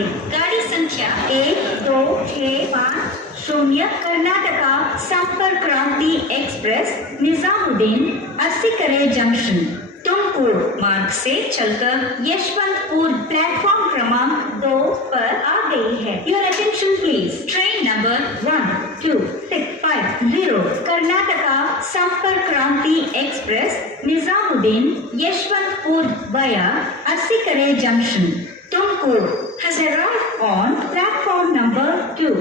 आगे गाड़ी संख्या 1265 कर्नाटक संपर्क क्रांति एक्सप्रेस निजामुद्दीन अरसीकेरे जंक्शन तुमकूर मार्ग से चलकर यशवंतपुर प्लेटफॉर्म क्रमांक 2 पर आ गई है। Your attention please. Train number 12650 Karnataka Sampark Kranti express Nizamuddin Yeshwantpur via Arsikere junction Tumkur has arrived on platform number 2.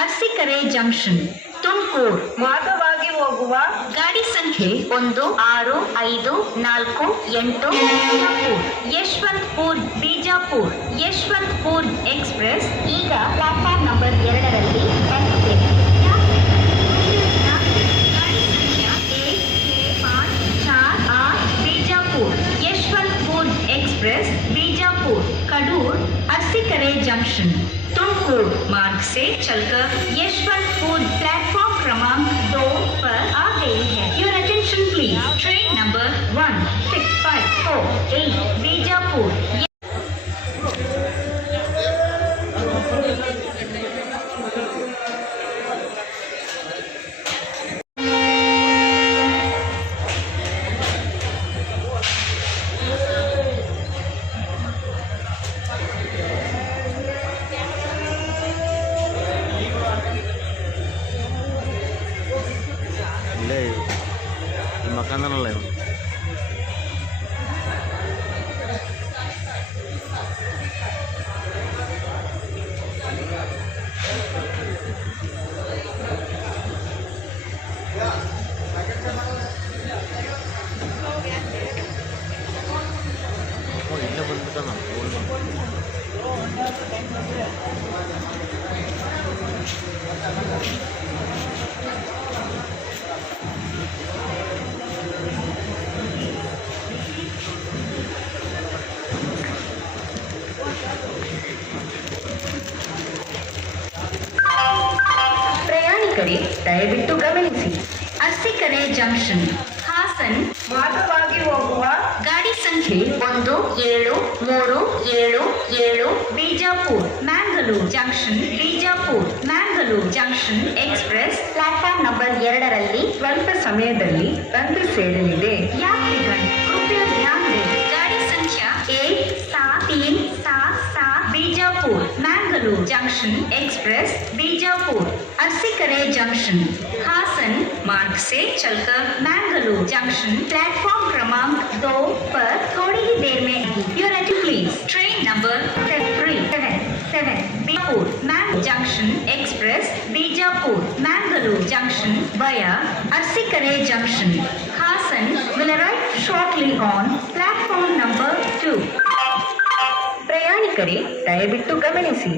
Arsikere junction Tumkur ಮಾರ್ಗವಾಗಿ ಹೋಗುವ ಗಾಡಿ ಸಂಖ್ಯೆ 1654 ಯಶವಂತಪುರ್ ಬಿಜಾಪುರ್ ಯಶವಂತಪುರ್ ಎಕ್ಸ್ಪ್ರೆಸ್ ಈಗ ಪ್ಲಾಟ್ಫಾರ್ಮ್ ನಂಬರ್ 2ರಲ್ಲಿ ಬಂದಿದೆ। ಗಾಡಿ ಸಂಖ್ಯೆ 1548 बीजापुर यशवंतपुर एक्सप्रेस बीजापुर कड़ूर अरसीकेरे जंक्शन तुमकूर मार्ग से चलकर यशवंतपुर प्लेटफॉर्म क्रमांक 2 पर आ गई है। Your attention please. Train number 16548 Bijapur makanan lain. Oh, ini bentukan apa? ದಯವಿಟ್ಟು ಗಮನಿಸಿ। ಅರಸೀಕೆರೆ ಜಂಕ್ಷನ್ ಹಾಸನ್ ಮಾರ್ಗವಾಗಿ ಹೋಗುವ ಗಾಡಿ ಸಂಖ್ಯೆ 1737 Bijapur Mangalore junction Bijapur Mangalore junction express platform number 2ರಲ್ಲಿ ಸ್ವಲ್ಪ ಸಮಯದಲ್ಲಿ ಬಂದು ಸೇರಲಿದೆ। ಯಾತ್ರಿಗण कृपया ध्यान दें। गाड़ी संख्या 1737 Bijapur Mangalore junction express Bijapur Arsikere junction Hassan मार्ग से चलकर मैंगलोर जंक्शन प्लेटफॉर्म क्रमांक 2 पर थोड़ी ही देर में your attention please. Train number 377 Bijapur Mangalore junction express Bijapur Mangalore junction via Arsikere junction Hassan will arrive shortly on platform number 2. ಪ್ರಯಾಣಿಕರೇ ದಯವಿಟ್ಟು ಗಮನಿಸಿ।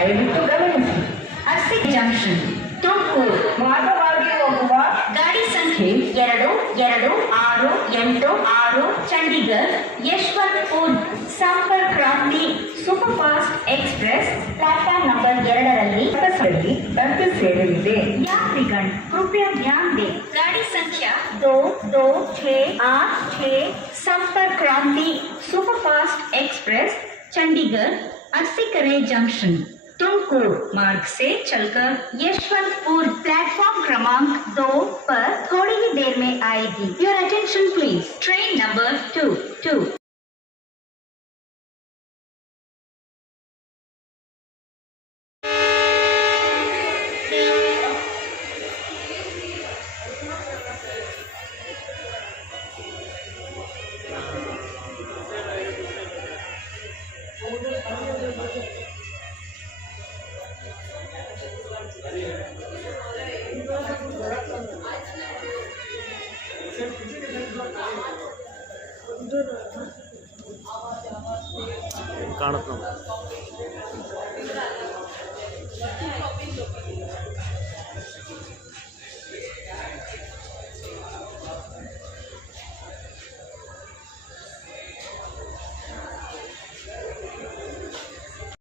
ದಯವಿಟ್ಟು ಗಮನಿಸಿ. ಅರ್ಸಿಕ್ ಜಂಕ್ಷನ್ ತುಮಕೂರು ಮಾರ್ಗವಾಗಿ ಹೋಗುವ ಗಾಡಿ ಸಂಖ್ಯೆ 2268 Chandigarh Yesvantpur Sampark Kranti super fast express platform number 2ರಲ್ಲಿ ಬಸ್ಸಲ್ಲಿ ದಂತ ಸೇರಲಿದೆ. यात्रीगण कृपया ध्यान दें गाड़ी संख्या 2268 Sampark Kranti superfast express Chandigarh Arsikere junction Tumkur मार्ग से चलकर यशवंतपुर प्लेटफॉर्म क्रमांक 2 पर थोड़ी ही देर में आएगी. Your attention please. Train number 22. ಕಾಣುತ್ತೆ